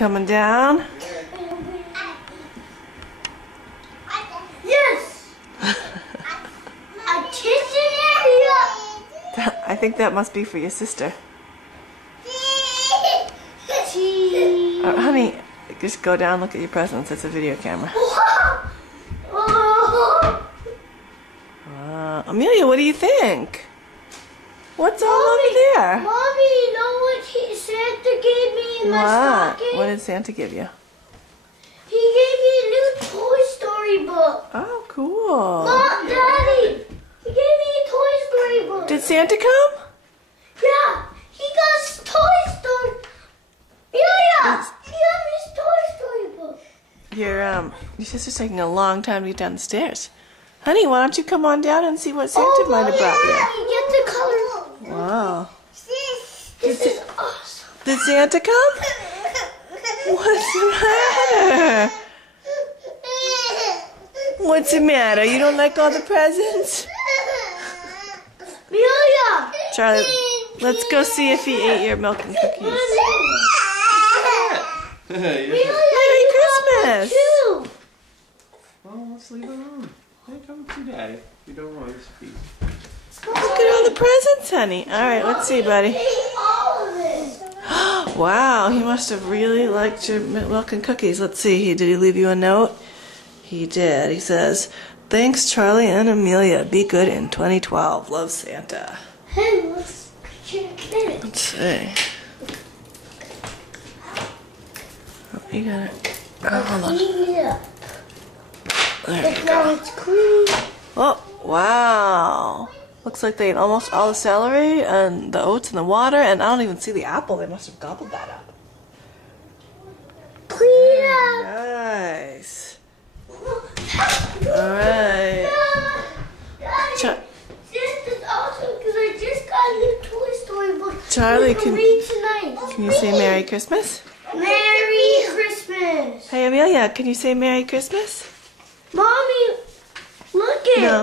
coming down? Yes! A kitchen area! I think that must be for your sister. Honey, just go down, look at your presents. It's a video camera. Amelia, what do you think? What's all over there? Mommy, you know what Santa gave me in my stocking? What did Santa give you? He gave me a new Toy Story book. Oh, cool. Mom, Daddy, he gave me a Toy Story book. Did Santa come? Yeah, he got his Toy Story. Yeah, he got me his Toy Story book. Your sister's taking a long time to get down the stairs. Honey, why don't you come on down and see what Santa might have brought you? Get the color. Wow. This is awesome. Did Santa come? What's the matter? What's the matter? You don't like all the presents? Amelia! Charlie, let's go see if he ate your milk and cookies. Merry Christmas! Well, let's leave it alone. Hey, come to Daddy. You don't want to speak. Look at all the presents, honey. All right, let's see, buddy. Wow, he must have really liked your milk and cookies. Let's see. Did he leave you a note? He did. He says, "Thanks, Charlie and Amelia. Be good in 2012. Love, Santa." Hey, let's check it. Let's see. Oh, you got it. Oh, hold on. Yeah. There you Now go. it's clean. Oh, wow. Looks like they ate almost all the celery and the oats and the water, and I don't even see the apple. They must have gobbled that up. Clean up. Nice. Alright. This is awesome because I just got a new Toy Story book. Charlie, can read tonight. Can you say Merry Christmas? Merry Christmas. Hey, Amelia, can you say Merry Christmas? Mommy, look it. No.